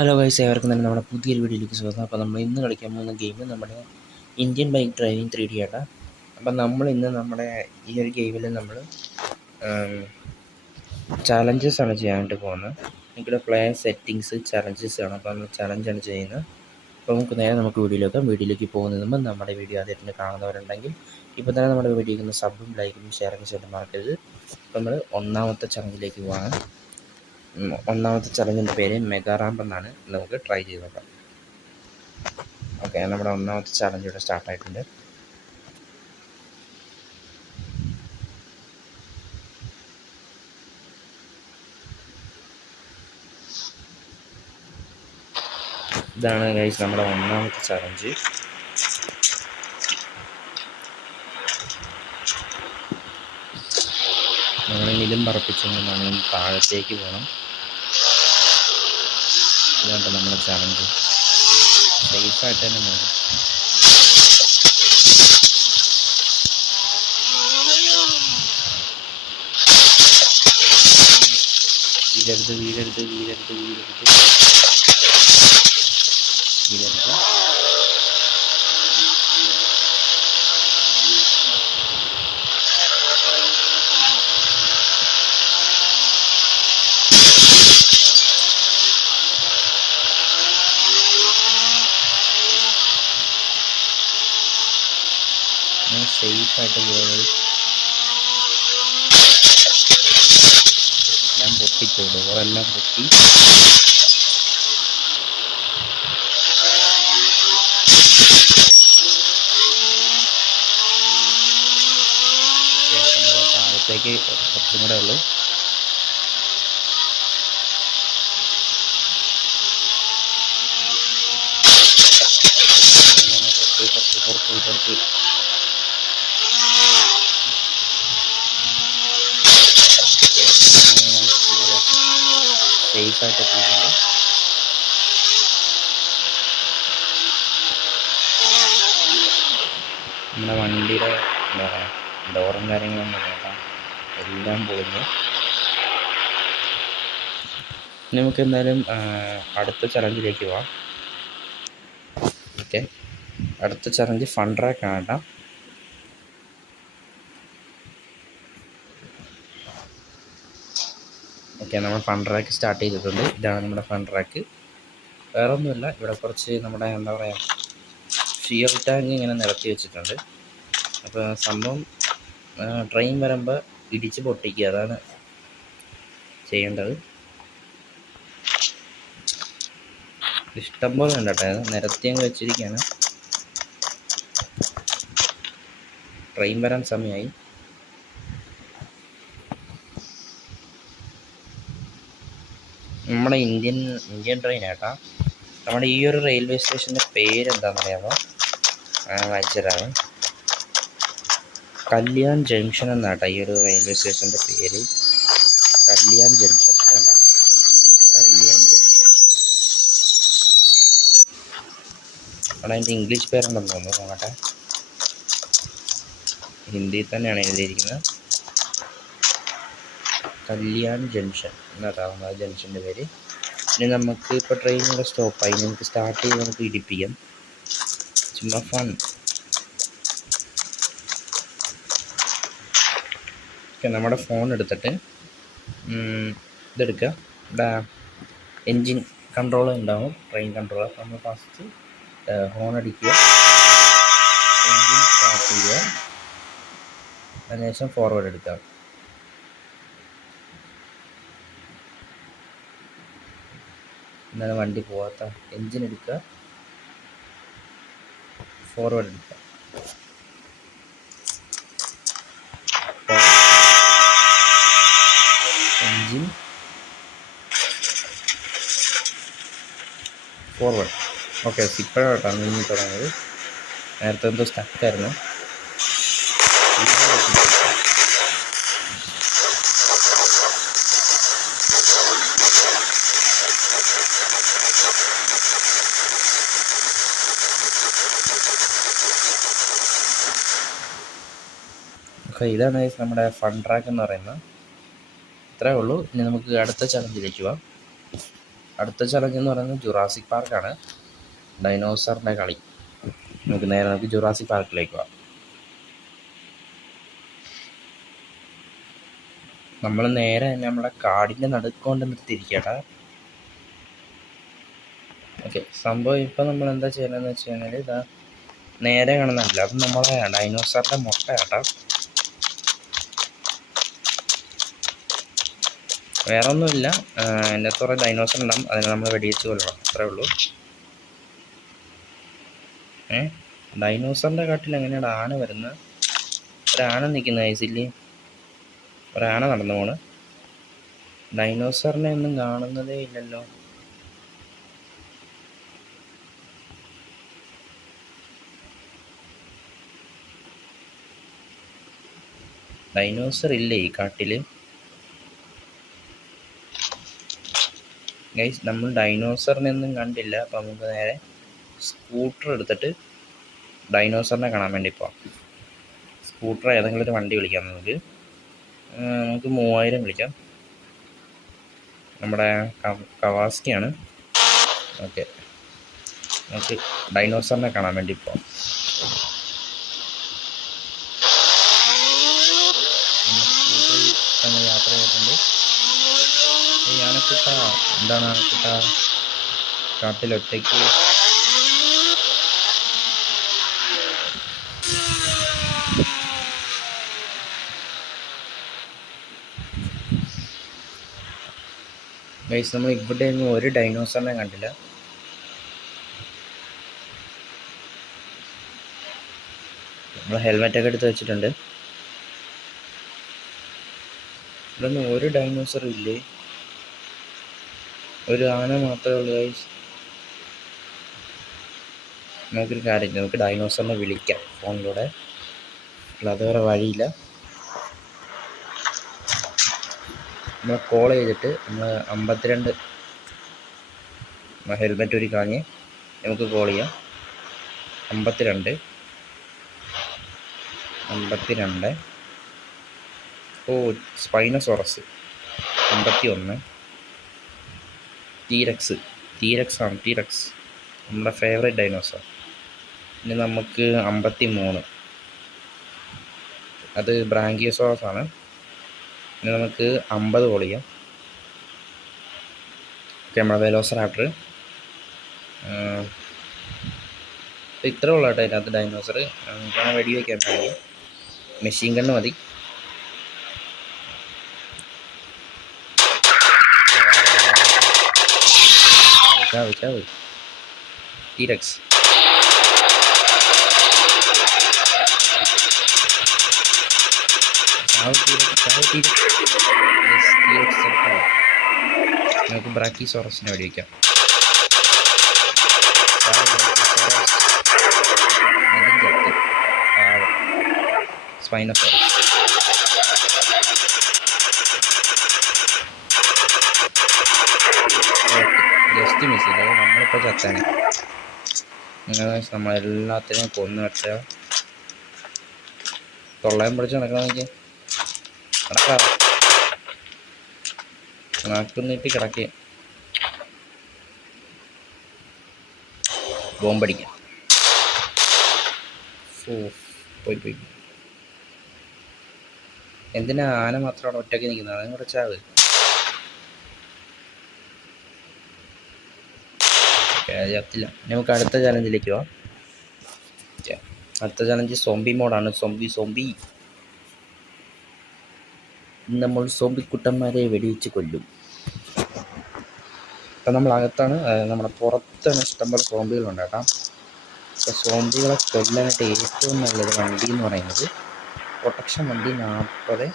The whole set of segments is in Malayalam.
ഹലോ ഗൈസ്, ഏവർക്കും തന്നെ നമ്മുടെ പുതിയൊരു വീഡിയോയിലേക്ക് സ്വാഗതം. അപ്പോൾ നമ്മൾ ഇന്ന് കളിക്കാൻ പോകുന്ന ഗെയിം നമ്മുടെ ഇന്ത്യൻ ബൈക്ക് ഡ്രൈവിംഗ് 3D ആണ്. അപ്പം നമ്മൾ ഇന്ന് നമ്മുടെ ഈ ഒരു ഗെയിമിൽ നമ്മൾ ചാലഞ്ചസ് ആണ് ചെയ്യാനായിട്ട് പോകുന്നത്. നിങ്ങളുടെ പ്ലെയർ സെറ്റിങ്സ് ചാലഞ്ചസ് ആണ്. അപ്പോൾ നമ്മൾ ചാലഞ്ചാണ് ചെയ്യുന്നത്. അപ്പോൾ നമുക്ക് വീഡിയോയിലേക്ക് പോകുന്നതിന് മുമ്പ് നമ്മുടെ വീഡിയോ ആദ്യമായിട്ട് കാണുന്നവരുണ്ടെങ്കിൽ ഇപ്പോൾ തന്നെ നമ്മുടെ വീഡിയോയ്ക്ക് സബും ലൈക്കും ഷെയറൊക്കെ ചെയ്ത് മറക്കരുത്. അപ്പോൾ നമ്മൾ ഒന്നാമത്തെ ചലഞ്ചിലേക്ക് പോകാൻ. ഒന്നാമത്തെ ചലഞ്ചിൻ്റെ പേര് മെഗാ റാമ്പ് എന്നാണ്. നമുക്ക് ട്രൈ ചെയ്ത് നോക്കാം. ഓക്കെ, നമ്മുടെ ഒന്നാമത്തെ ചലഞ്ച് ഇവിടെ സ്റ്റാർട്ടായിട്ടുണ്ട്. ഇതാണ് ഗൈസ് നമ്മുടെ ഒന്നാമത്തെ ചലഞ്ച്. നമ്മൾ നിലം പറപ്പിച്ചുകൊണ്ട് നമ്മൾ താഴത്തേക്ക് പോകണം. ഇതാണ് നമ്മുടെ ചലഞ്ച്. സേഫായിട്ട് തന്നെ പോകണം. വീഴരുത് വീഴരുത് വീഴരുത് വീഴരുത് വീഴരുത്. സേഫായിട്ട് പോകുന്നത് എല്ലാം പൊട്ടിപ്പോയി, ഡോറെല്ലാം പൊട്ടി. താഴത്തേക്ക് കുറച്ചും കൂടെ ഉള്ളു. പുറത്ത് സേഫായിട്ട് എത്തിയിട്ടുണ്ട്. നമ്മുടെ വണ്ടിയുടെ എന്താ പറയുക, ഡോറും കാര്യങ്ങളൊന്നും നോക്കാം, എല്ലാം പോകുന്നു. നമുക്ക് എന്തായാലും അടുത്ത ചലഞ്ചിലേക്ക് പോവാം. ഓക്കെ, അടുത്ത ചലഞ്ച് ഫൺ ട്രാക്ക് ആണ് കേട്ടോ. ഓക്കെ, നമ്മൾ ഫൺ ട്രാക്ക് സ്റ്റാർട്ട് ചെയ്തിട്ടുണ്ട്. ഇതാണ് നമ്മുടെ ഫൺ ട്രാക്ക്. വേറെ ഒന്നുമില്ല, ഇവിടെ കുറച്ച് നമ്മുടെ എന്താ പറയുക, ഫ്യൂൽ ടാങ്ക് ഇങ്ങനെ നിരത്തി വെച്ചിട്ടുണ്ട്. അപ്പോൾ സംഭവം ട്രെയിൻ വരുമ്പോൾ ഇടിച്ച് പൊട്ടിക്കുക, അതാണ് ചെയ്യേണ്ടത്. ഇഷ്ടം പോലെ ഉണ്ട് കേട്ടോ, നിരത്തി അങ്ങ് വെച്ചിരിക്കുകയാണ്. ട്രെയിൻ വരാൻ സമയമായി. നമ്മുടെ ഇന്ത്യൻ ട്രെയിൻ ആട്ടാ. നമ്മുടെ ഈ ഒരു റെയിൽവേ സ്റ്റേഷൻ്റെ പേരെന്താണെന്ന് അറിയാമോ? വായിച്ചതാണ്. കല്യാൺ ജംഗ്ഷൻ എന്നാട്ടാ ഈ ഒരു റെയിൽവേ സ്റ്റേഷൻ്റെ പേര്. കല്യാൺ ജംഗ്ഷൻ വേണ്ട, കല്യാൺ ജംഗ്ഷൻ. അവിടെ അതിൻ്റെ ഇംഗ്ലീഷ് പേരുണ്ടെന്ന് തോന്നുന്നു, നോക്കട്ടെ. ഹിന്ദിയിൽ തന്നെയാണ് എഴുതിയിരിക്കുന്നത്. കല്യാൺ ജംഗ്ഷൻ എന്നാട്ടാവുന്ന ആ ജംഗ്ഷൻ്റെ പേര്. ഇനി നമുക്ക് ഇപ്പോൾ ട്രെയിനിൻ്റെ സ്റ്റോപ്പായി, നമുക്ക് സ്റ്റാർട്ട് ചെയ്ത് നമുക്ക് ഇടിപ്പിക്കാം. ചുമ്മാ ഫൺ. ഓക്കെ, നമ്മുടെ ഫോൺ എടുത്തിട്ട് ഇതെടുക്കുക. ഇവിടെ എൻജിൻ കൺട്രോൾ ഉണ്ടാവും, ട്രെയിൻ കൺട്രോൾ. അപ്പോൾ നമ്മൾ ഫസ്റ്റ് ഹോൺ അടിക്കുക, എൻജിൻ സ്റ്റാർട്ട് ചെയ്യുക, അതിനുശേഷം ഫോർവേഡ് എടുക്കുക. എന്താണ് വണ്ടി പോവാത്ത? എൻജിൻ എടുക്കുക, ഫോർവേഡ് എടുക്കുക. Engine forward. ഓക്കെ, ഇപ്പോഴാണ് നീങ്ങി തുടങ്ങിയത്. നേരത്തെ എന്തോ സ്റ്റക്കായിരുന്നു. ഓക്കെ, ഇതാണ് നമ്മുടെ ഫൺ ട്രാക്ക് എന്ന് പറയുന്നത്. ഇത്രയേ ഉള്ളൂ. ഇനി നമുക്ക് അടുത്ത ചലഞ്ചിലേക്ക് പോവാം. അടുത്ത ചലഞ്ച് എന്ന് പറയുന്നത് ജുറാസിക് പാർക്കാണ്. ഡൈനോസറിൻ്റെ കളി. നമുക്ക് ജുറാസിക് പാർക്കിലേക്ക് പോവാം. നമ്മൾ നേരെ നമ്മുടെ കാടിൻ്റെ നടുക്കൊണ്ട് നിർത്തിയിരിക്കട്ടെ. ഓക്കെ, സംഭവം ഇപ്പം നമ്മൾ എന്താ ചെയ്യുന്നതെന്ന് വെച്ച് കഴിഞ്ഞാൽ ഇതാ നേരെ കാണുന്നില്ല, അത് നമ്മളെ ഡൈനോസറിൻ്റെ മുട്ട കേട്ടോ. വേറെ ഒന്നുമില്ല, എൻ്റെ അകത്ത് കുറേ ഡൈനോസർ ഉണ്ടാകും, അതിനെ നമ്മൾ വെടിവെച്ച് കൊല്ലണം, അത്രേ ഉള്ളൂ. ഡൈനോസറിൻ്റെ കാട്ടിൽ എങ്ങനെയാണ് ആന വരുന്നത്? ഒരാന നിൽക്കുന്ന ഐസില്, ഒരാന നടന്നു പോണ്. ഡൈനോസറിനെ ഒന്നും കാണുന്നതേ ഇല്ലല്ലോ. ഡൈനോസർ ഇല്ലേ ഈ കാട്ടിൽ? ഗൈസ്, നമ്മൾ ഡൈനോസറിനെ ഒന്നും കണ്ടില്ല. അപ്പം നമുക്ക് നേരെ സ്കൂട്ടർ എടുത്തിട്ട് ഡൈനോസറിനെ കാണാൻ വേണ്ടി പോവാം. സ്കൂട്ടർ ഏതെങ്കിലും ഒരു വണ്ടി വിളിക്കാം. നമുക്ക് 3000 വിളിക്കാം. നമ്മുടെ കവാസ്കിയാണ്. ഓക്കെ, നമുക്ക് ഡൈനോസറിനെ കാണാൻ വേണ്ടി പോവാം. സ്കൂട്ടറിൽ യാത്ര ചെയ്തിട്ടുണ്ട്. ആനക്കുട്ട, എന്താണ് ആനക്കുട്ട കാട്ടിലൊറ്റയ്ക്ക്? ഗൈസ്, നമ്മൾ ഇവിടെ ഒന്നും ഒരു ഡൈനോസറിനെ കണ്ടില്ല. നമ്മൾ ഹെൽമെറ്റൊക്കെ എടുത്ത് വെച്ചിട്ടുണ്ട്. ഇവിടെ ഒന്നും ഒരു ഡൈനോസറും ഇല്ലേ, ഒരു ആന മാത്രമേ ഉള്ളൂ ഗൈസ്. നമുക്കൊരു കാര്യം, നമുക്ക് ഡൈനോസറിനെ വിളിക്കാം ഫോണിലൂടെ, അല്ലാതെ വേറെ വഴിയില്ല. നമ്മൾ കോൾ ചെയ്തിട്ട് നമ്മൾ 52 ഹെൽമെറ്റ് ഒരു കാഞ്ഞ് നമുക്ക് കോൾ ചെയ്യാം. 52 ഓ സ്പൈനോസോറസ്. 51 ടീറക്സ് ആണ്, ടീറക്സ് നമ്മുടെ ഫേവറേറ്റ് ഡൈനോസർ. ഇനി നമുക്ക് 53, അത് ബ്രാങ്കിയോസോറസ് ആണ്. ഇനി നമുക്ക് 50 കോൾ ചെയ്യാം. ഓക്കെ, നമ്മുടെ വെലോസിറാപ്റ്റർ. ഇത്ര ഉള്ളൂ കേട്ടോ അതിനകത്ത് ഡൈനോസർ. നമുക്കാണ് വെടി വയ്ക്കാൻ കഴിയും, മെഷീൻ ഗണ്ണ് മതി. ചാവ് ടീറക്സ്. നമുക്ക് ബ്രാക്കിയോസോറസിനെ വെടി വയ്ക്കാം. സ്പൈനോസോറസ്. ജസ്റ്റ് മിസ് ചെയ്തത്, നമ്മളിപ്പോൾ ചത്താണ്. നമ്മളെല്ലാത്തിനെയും കൊന്നു വെച്ച തൊള്ളയം പിടിച്ച് നടക്കണമെങ്കിൽ നടക്കാം, നാക്കുന്നിട്ട് കിടക്കുക. ബോംബടിക്കാം. പോയി. എന്തിനാ ആന മാത്രം അവിടെ ഒറ്റയ്ക്ക് നിൽക്കുന്നത്? അതും കൂടെ ചാവ്. ചത്തില്ല. നമുക്ക് അടുത്ത ചലഞ്ചിലേക്ക് പോവാം. അടുത്ത ചലഞ്ച് സോംബി മോഡാണ്. സോംബി നമ്മൾ സോംബി കുട്ടന്മാരെ വെടിവെച്ച് കൊല്ലും. ഇപ്പം നമ്മളകത്താണ്, നമ്മുടെ പുറത്താണ് ഇഷ്ടംപോലെ സോംബികളുണ്ട് കേട്ടോ. അപ്പോൾ സോംബികളെ കൊല്ലാനായിട്ട് ഏറ്റവും നല്ലൊരു വണ്ടി എന്ന് പറയുന്നത് പ്രൊട്ടക്ഷൻ വണ്ടി 40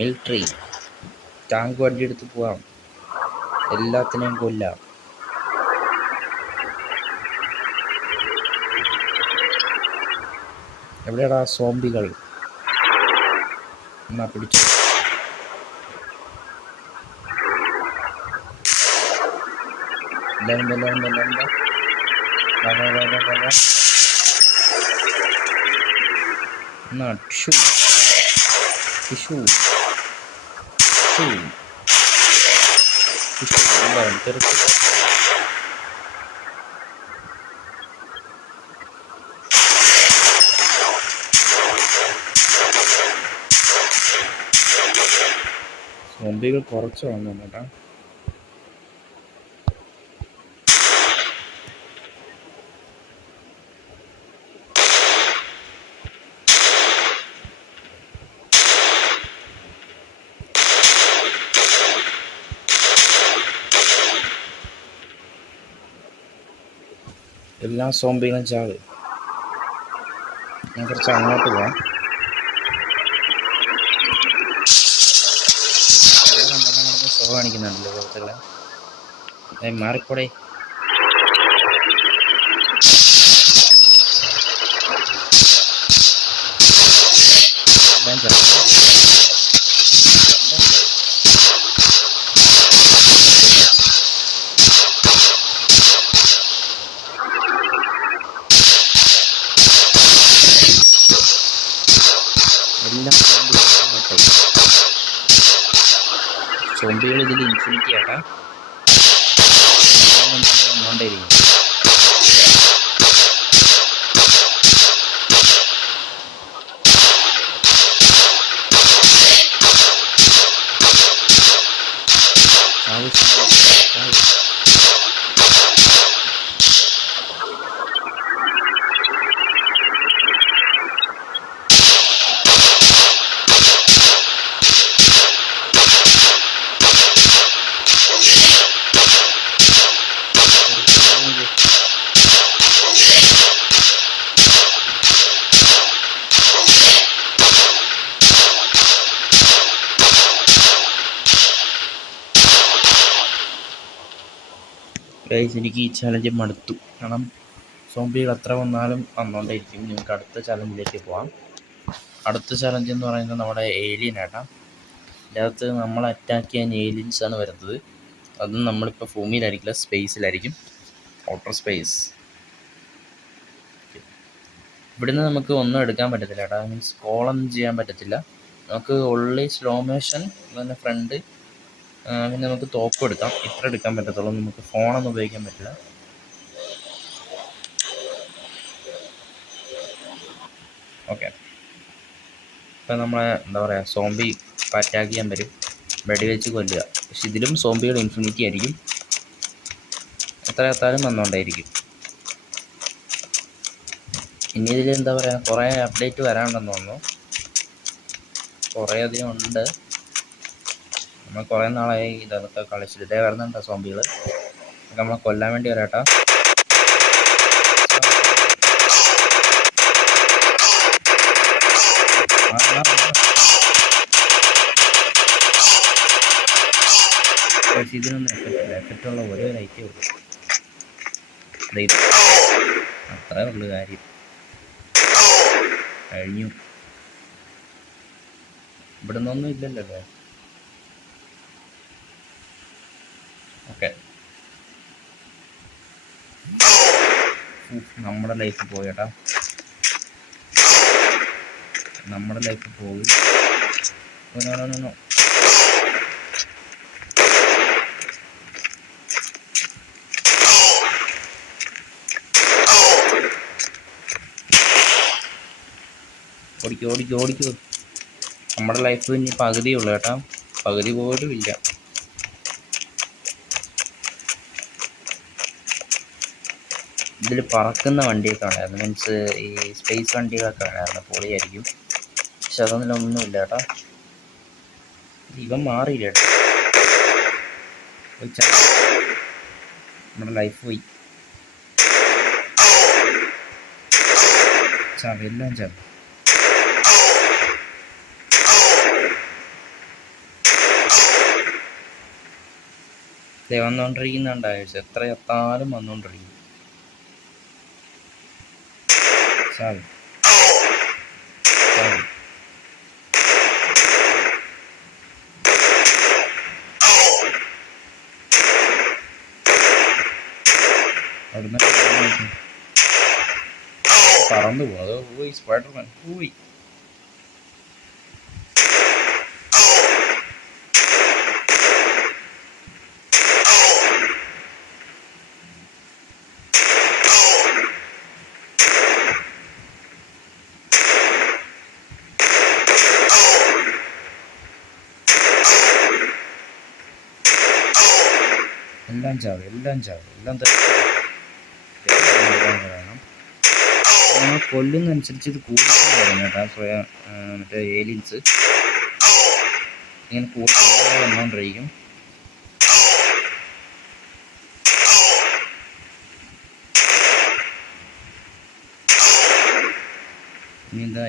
മിലിറ്ററി ടാങ്ക് വണ്ടി എടുത്ത് പോവാം, എല്ലാത്തിനെയും കൊല്ലാം. എവിടെയാടാ സോംബികൾ? എന്നാ പിടിച്ചു. ടിഷ്യൂ സോംബികൾ കുറച്ച് വന്നു കേട്ടോ. എല്ലാ സോംബികളും ചാവ്. ഞാൻ കുറച്ച് അങ്ങോട്ട് പോവാം. സോ കാണിക്കുന്നുണ്ടല്ലോ സുഹൃത്തുക്കളെ. മാറിപ്പോടെ. എല്ലാം ചാവ്. എല്ലാം സോംബികൾ ഇതിൽ ഇൻഫിനിറ്റി ആട്ടാ വന്നുകൊണ്ടേയിരിക്കും. ഗൈസ്, എനിക്ക് ഈ ചലഞ്ച് മടുത്തു. കാരണം സോംബികൾ എത്ര വന്നാലും വന്നുകൊണ്ടേയിരിക്കും. നിങ്ങൾക്ക് അടുത്ത ചലഞ്ചിലേക്ക് പോവാം. അടുത്ത ചലഞ്ച് എന്ന് പറയുന്നത് നമ്മുടെ ഏലിയൻ ആട്ടാ. ഇതിനകത്ത് നമ്മൾ അറ്റാക്ക് ചെയ്യാൻ ഏലിയൻസാണ് വരുന്നത്. അതും നമ്മളിപ്പോൾ ഭൂമിയിലായിരിക്കില്ല, സ്പേസിലായിരിക്കും. Outer space. ഇവിടുന്ന് നമുക്ക് ഒന്നും എടുക്കാൻ പറ്റത്തില്ല കേട്ടോ. മീൻസ് കോളൊന്നും ചെയ്യാൻ പറ്റത്തില്ല. നമുക്ക് ഉള്ളി സ്ലോ മോഷൻ, പിന്നെ ഫ്രണ്ട്, പിന്നെ നമുക്ക് തോക്കും എടുക്കാം. ഇത്ര എടുക്കാൻ പറ്റത്തുള്ളൂ. നമുക്ക് ഫോണൊന്നും ഉപയോഗിക്കാൻ പറ്റില്ല. ഓക്കെ, ഇപ്പം നമ്മളെ എന്താ പറയുക, സോംബി അറ്റാക്ക് ചെയ്യാൻ വരും, വെടിവെച്ച് കൊല്ലുക. പക്ഷെ ഇതിലും സോംബികൾ ഇൻഫിനിറ്റി ആയിരിക്കും. എത്ര എത്താലും വന്നുകൊണ്ടേയിരിക്കും. ഇനി ഇതിൽ എന്താ പറയുക, കുറേ അപ്ഡേറ്റ് വരാനുണ്ടെന്ന് തോന്നുന്നു. കുറേ അധികം ഉണ്ട്. നമ്മൾ കുറേ നാളായി ഇതൊക്കെ കളിച്ചിട്ട്. ഇതേ വരുന്നുണ്ടോ സോംബികൾ? നമ്മളെ കൊല്ലാൻ വേണ്ടി വരാട്ടോ. പക്ഷെ ഇതിനൊന്നും എഫക്റ്റില്ല. എഫക്റ്റുള്ള ഒരേ ലൈറ്റേ ഉള്ളൂ. അത്രേ ഉള്ളു കാര്യം. കഴിഞ്ഞു. ഇവിടെ നിന്നൊന്നും ഇല്ലല്ലോ. ഓക്കെ, നമ്മുടെ ലൈഫ് പോയേട്ടാ. നമ്മുടെ ലൈഫ് പോയി. ഓടിക്കോ. നമ്മുടെ ലൈഫ് ഇനി പകുതിയേ ഉള്ളൂ കേട്ടോ. പകുതി പോലും ഇല്ല. ഇതിൽ പറക്കുന്ന വണ്ടിയൊക്കെ ഉണ്ടായിരുന്നു. മീൻസ് ഈ സ്പേസ് വണ്ടികളൊക്കെ ഉണ്ടായിരുന്നു. പൊളിയായിരിക്കും. പക്ഷെ അതൊന്നുമില്ല കേട്ടോ. ഇവൻ മാറിയില്ല കേട്ടോ. നമ്മുടെ ലൈഫ് പോയി. എല്ലാം ചാവ്. വന്നുകൊണ്ടിരിക്കുന്നുണ്ടായ എത്ര എത്താലും വന്നുകൊണ്ടിരിക്കും. ചാവ്. അവിടുന്ന് പറന്നു പോകും. അത് പോയി. സ്പൈഡർമാൻ പോയി. എല്ലാം ചാവും എല്ലാം വേണം. നമ്മൾ കൊല്ലുന്നതനുസരിച്ച് ഇത് കൂടുതൽ വരും കേട്ടോ. മറ്റേ ഏലിയൻസ് ഇങ്ങനെ കൂടുതൽ വന്നുകൊണ്ടിരിക്കും.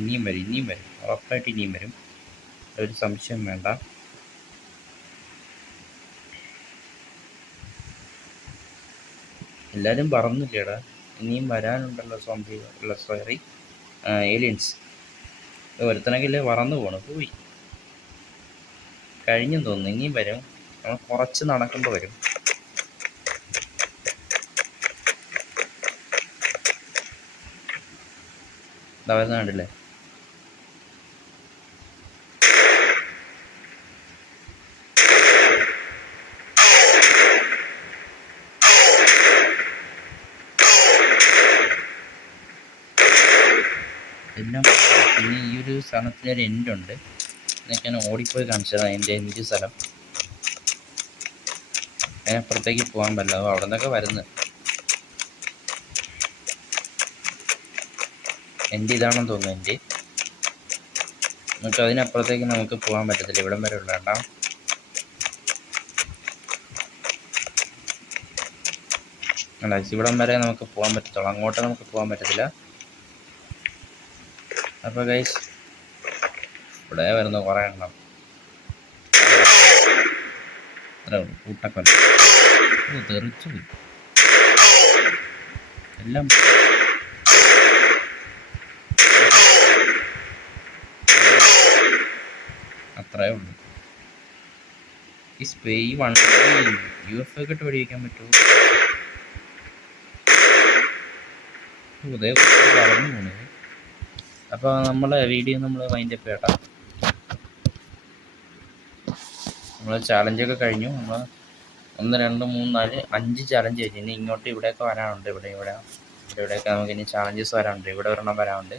ഇനിയും വരും ഉറപ്പായിട്ട് ഇനിയും വരും, ഒരു സംശയം വേണ്ട. എല്ലാവരും പറന്നില്ലേടാ, ഇനിയും വരാനുണ്ടല്ലോ സോറി ഏലിയൻസ്. ഒരുത്തനെങ്കിലേ പറന്നു പോയി കഴിഞ്ഞെന്ന് തോന്നുന്നു. ഇനിയും വരും, നമ്മൾ കുറച്ച് നടക്കുമ്പോൾ വരും. വരുന്ന കണ്ടില്ലേ? എല്ലാം പിന്നെ ഈ ഒരു സ്ഥലത്തിനൊരു എൻഡുണ്ട്. ഇതൊക്കെ ഞാൻ ഓടിപ്പോയി കാണിച്ചതാണ് എൻ്റെ എൻഡ് സ്ഥലം. അതിനപ്പുറത്തേക്ക് പോകാൻ പറ്റില്ല, അപ്പോൾ അവിടെ നിന്നൊക്കെ വരുന്നത്. എൻ്റെ ഇതാണെന്ന് തോന്നുന്നു എൻ്റെ. നമുക്ക് അതിനപ്പുറത്തേക്ക് നമുക്ക് പോകാൻ പറ്റത്തില്ല, ഇവിടം വരെ ഉള്ള കേട്ടോ. അല്ല, ഇവിടം വരെ നമുക്ക് പോകാൻ പറ്റത്തുള്ളൂ, അങ്ങോട്ട് നമുക്ക് പോകാൻ പറ്റത്തില്ല. അപ്പോൾ ഗൈസ് ഇവിടെ വരുന്ന കുറേ എണ്ണം കൂട്ടൊക്കെ തെറിച്ചു പോയി എല്ലാം. അത്രേ ഉള്ളൂ. ഈ സ്പേ UFO ഒക്കെ ഇട്ട് വെടിവെക്കാൻ പറ്റുമോ? അതേ വളർന്നു പോണത്. അപ്പോൾ നമ്മളെ വീഡിയോ നമ്മൾ വൈൻഡപ്പ് ചെയ്യട്ടാ. നമ്മൾ ചാലഞ്ചൊക്കെ കഴിഞ്ഞു. നമ്മൾ 1 2 3 4 5 ചാലഞ്ച് കഴിഞ്ഞു. ഇനി ഇങ്ങോട്ട് ഇവിടെയൊക്കെ വരാനുണ്ട്. ഇവിടെയൊക്കെ നമുക്ക് ഇനി ചാലഞ്ചസ് വരാനുണ്ട്. ഇവിടെ ഒരെണ്ണം വരാനുണ്ട്.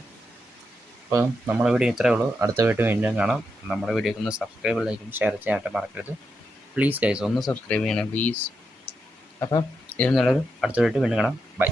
അപ്പോൾ നമ്മളെ വീഡിയോ ഇത്രയേ ഉള്ളൂ. അടുത്ത വീണ്ടും കാണാം. നമ്മുടെ വീഡിയോക്ക് ഒന്ന് സബ്സ്ക്രൈബ് ലൈക്കും ഷെയർ ചെയ്യാനായിട്ട് മറക്കരുത് പ്ലീസ് ഗൈസ്. ഒന്ന് സബ്സ്ക്രൈബ് ചെയ്യണം പ്ലീസ്. അപ്പം ഇത് നല്ലൊരു അടുത്ത വീണ്ടും കാണാം. ബൈ.